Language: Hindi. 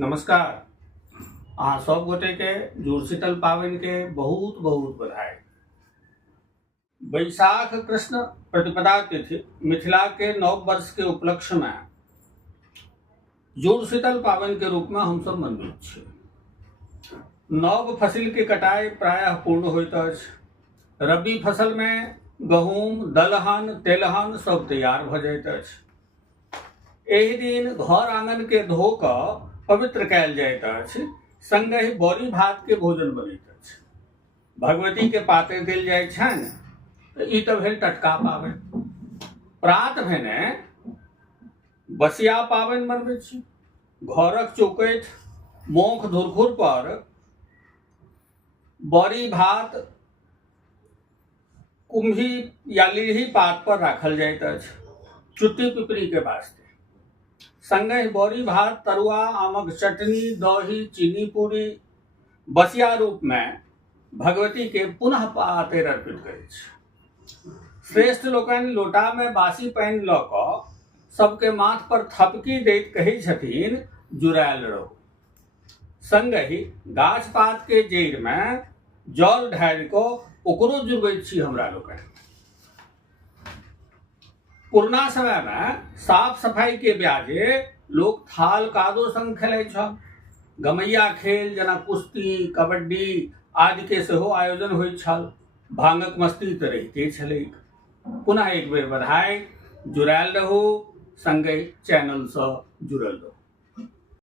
नमस्कार। अहाँ सब गोटे के जुड़शीतल पावनि के बहुत बहुत बधाई। बैसाख कृष्ण प्रतिपदा तिथि मिथिला के नव वर्ष के उपलक्ष्य में जुड़शीतल पावनि के रूप में हम सब मनबैत छी। नव फसिल के कटाई प्रायः पूर्ण होइत अछि। रबी फसल में गहूम, दलहन, तेलहन सब तैयार भ जाइत अछि। एहि दिन घर आंगन के धो कऽ पवित्र कयल जाइत अछि, संगहि बड़ी भात के भोजन बनैत अछि। भगवती के पातरि देल जाइत छनि। ई तऽ भेल टटका पावनि। प्रात भेने बसिया पावनि मनबैत छी। घरक चौकैठ, मोख धुरखुर पर बड़ी भात कुम्भी या लीढ़ी पात पर राखल जाइत अछि, चुट्टी पिपरी के वास्ते। संगहि बड़ी भात, तरुआ, आमक चटनी, दही, चीनी पूरी बसिया रूप में भगवती के पुनः पातरि अर्पित करैत छी। श्रेष्ठ लोकनि लोटा में बासी पानि लऽ कऽ सबके माथ पर थपकी दैत कहै छथिन, जुड़ायल रहू। संगहि गाछ पात के जड़ि में जल ढारि कऽ ओकरो जुड़बैत छी हमरा लोकनि। पुरना समय में साफ सफाई के ब्याजे लोग थाल कादो संग खेलाइत छल। गमैया खेल जेना कुश्ती, कबड्डी आदि के सेहो आयोजन होइत छल। भांगक मस्ती तऽ रहिते छलैक। पुनः एक बेर बधाई। जुड़ायल रहू, संगहि चैनल सँ जुड़ल रहू।